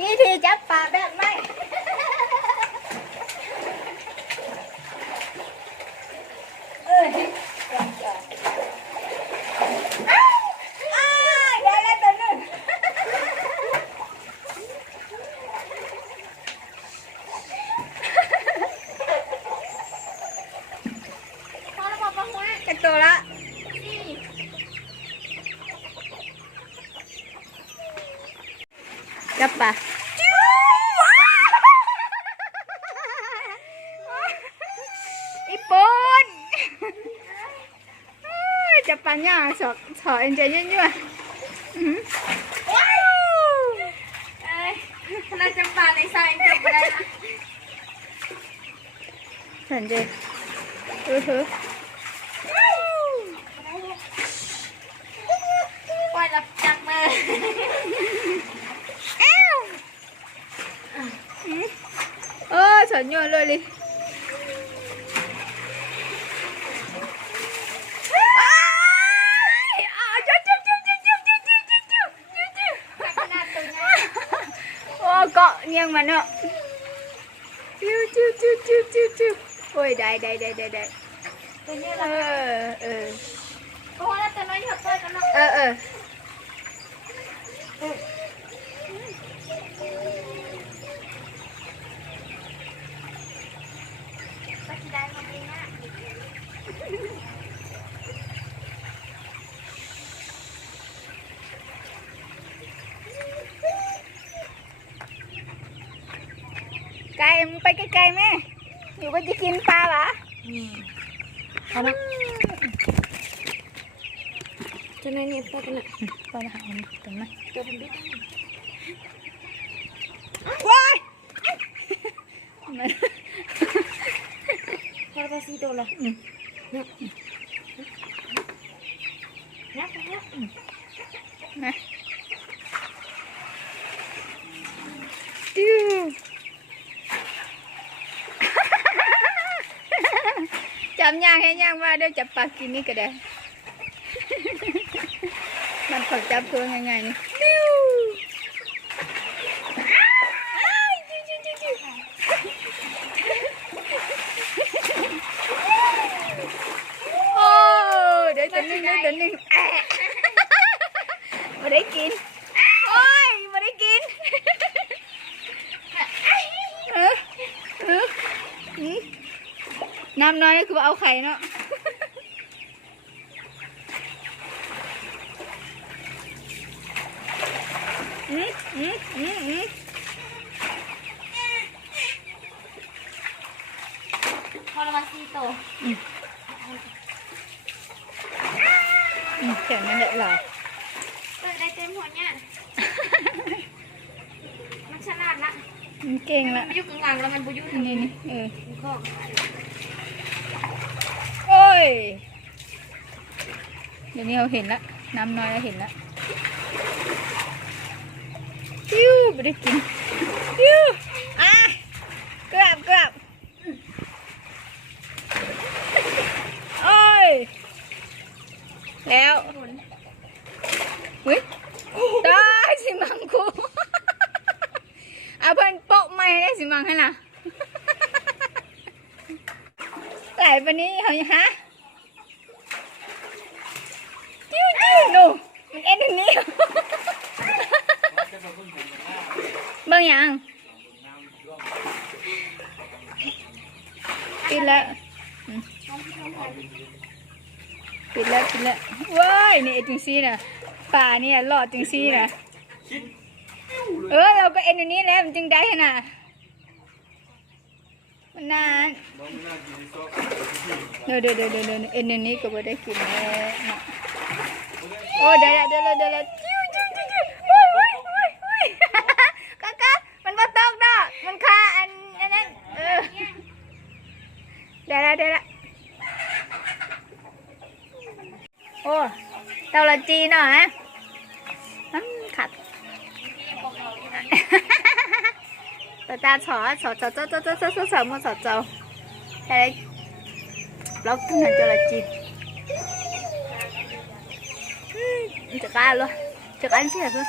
วิธีจับปลาแบบไม่เอ้ยได้แล้วตัวนึงพอแล้วพอหัวเป็นตัวละจับปลาอีปูนจับปลาเนี่ยสอเอ็นเจเยอะๆว้าวเราจับปลาในทรายจับไม่ได้นะฉันเจปล่อยรับจับมาฉันโยนเลยโอ้เกาะเนียงมันเนาะจิ้วโอ้ยได้ตัวนี้ละเพราะว่าเราจะน้อยหักเปิดกันเนาะไก่มึงไปไกลๆแม่อยู่ก็จะกินปลาเหรอเอามาจะไหนเนี่ยปลากันน่ะปลาหางตรงไหนตัวเป็นบิ๊กว้ายปลาสีตัวละเนี่ยนะจำยางให้ยางว่าเดี๋ยวจับปลากินนี่ก็ได้มันขอจับตัวง่ายๆนี่โอ้เดี๋ยวตัวนึงมาได้กินโอ้ยมาได้กินน้ำน้อยนี่คือเอาไข่เนาะพอละมาซีโตแข็งนั่นแหละเหรอได้เต็มหัวเนี่ยมันฉลาดละมันเก่งละมันอยู่กลางหลังแล้วมันบุยุนี่โอ้ยเดี๋ยวนี้เราเห็นละน้ำน้อยเราเห็นละจิ้วไม่ได้กินจิ้วเกือบโอ้ยแล้วเฮ้ยตายสิมังคูเอาเพิ่นโปะไม่ได้สิมังให้ล่ะไหลปนี้เหรอฮะจิ้วหนูมันเอ็นนี่บางอย่างปิดแล้วว้ายนี่จึงซี่นะป่าเนี่ยหลอดจึงซี่นะเราก็เอ็นนี้แล้วมันจึงได้ขนาดมันนานเดี๋ยวเอ็นนี้ก็ไม่ได้กินแน่โอ้ได้ละจิ้วโอ้ยก็มันมาตกดอกมันคาอันนั้นได้ละโอ้เตาละจีหน่อยขัดตาฉอมาสอเจ้าแต่เรากินเตาละจีจะกล้าเลยจะกล้าเสียเพื่อ